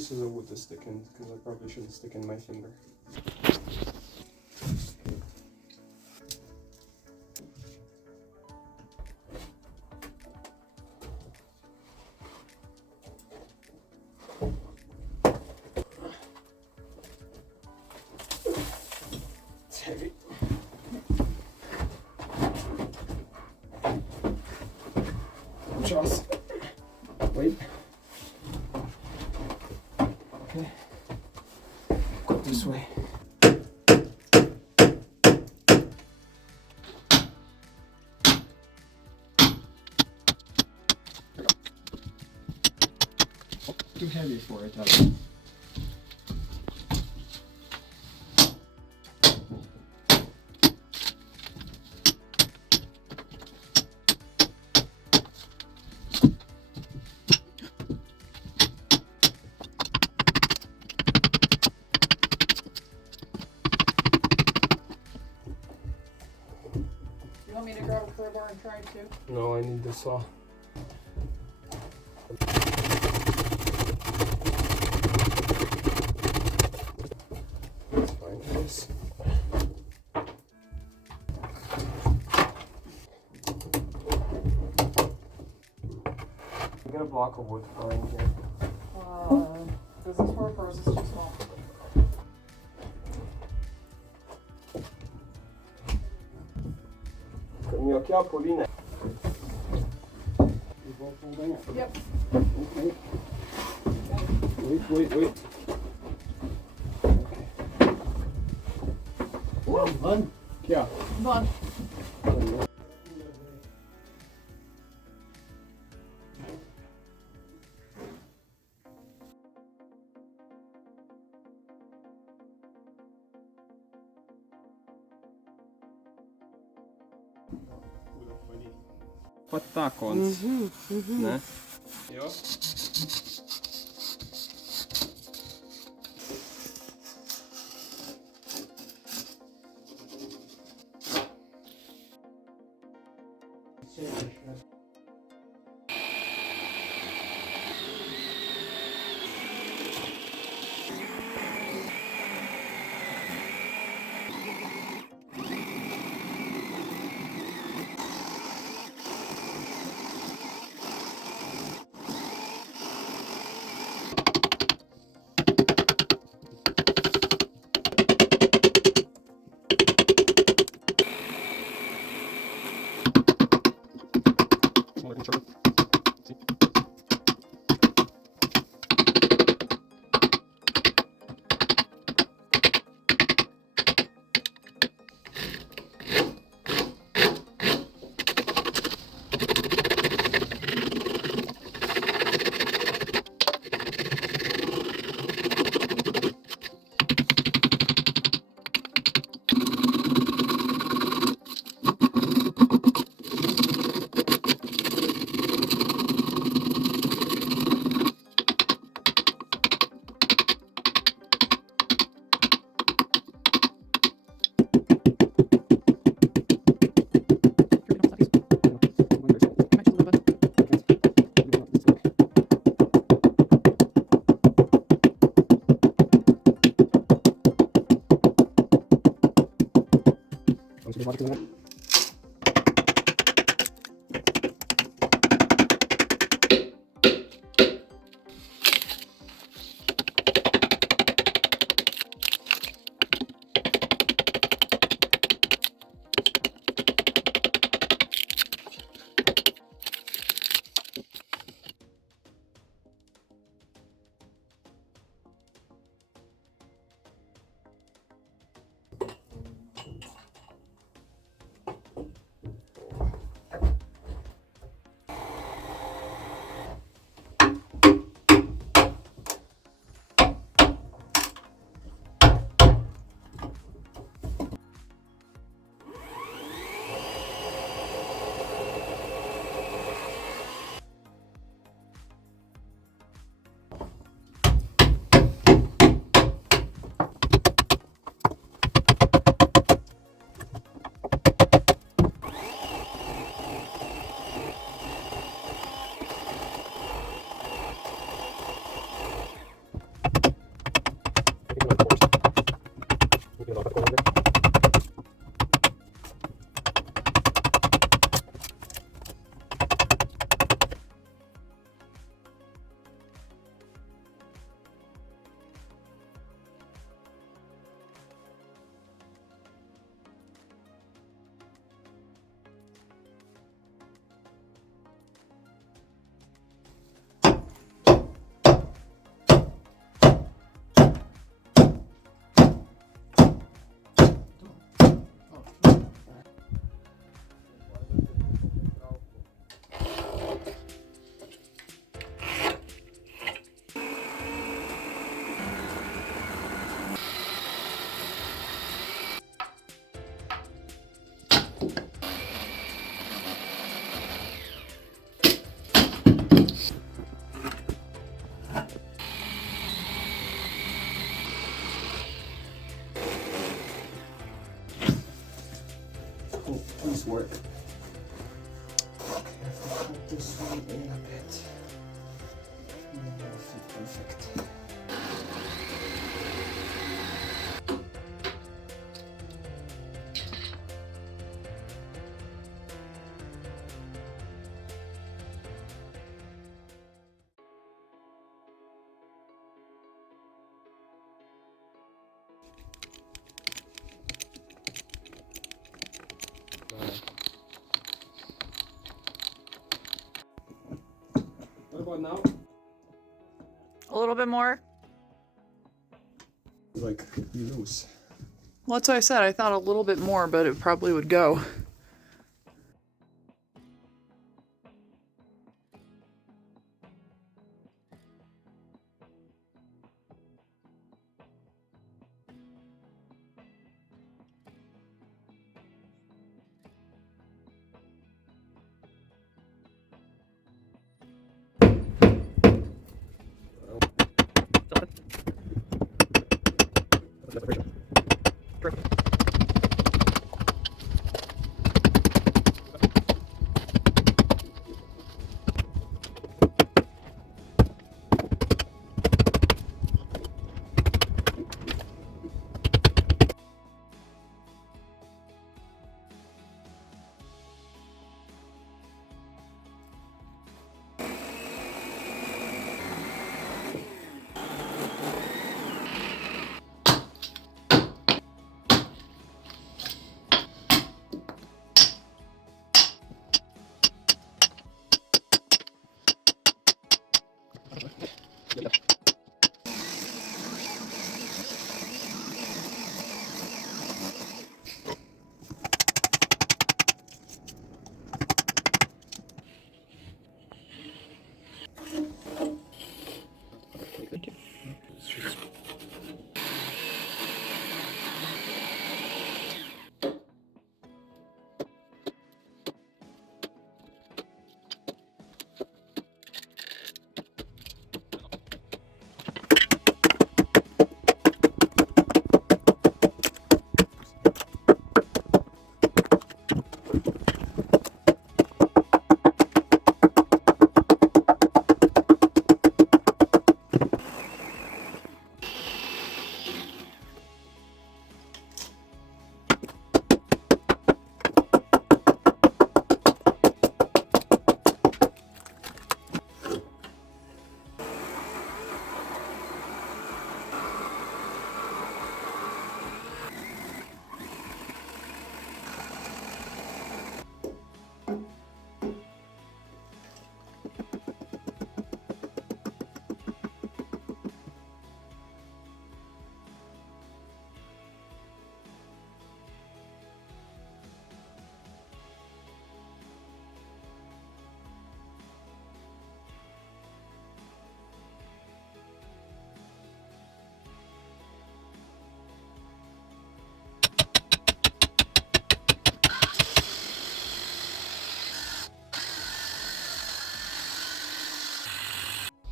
pieces of wood to stick in, because I probably shouldn't stick in my finger. It's heavy. Just wait. Okay. Go this way. Too heavy for it, Alex. You want me to grab a crowbar and try too? No, I need the saw. Let's find this. You got a block of wood flying here. Does this work or is this too small? Mi occhi a Pauline. You both holding it? Yep. Okay. Wait. Okay. One. Yeah. Bon. Pattakons. Ne? Jo. Oh, please work. Okay, I have to cut this one in a bit. And then that'll fit perfect. What about now? A little bit more. Like loose. Well, that's what I said. I thought a little bit more, but it probably would go.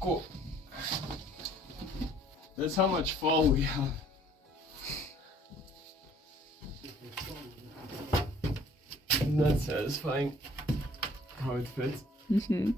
Cool. That's how much fall we have. Isn't that satisfying? How it fits? Mm-hmm.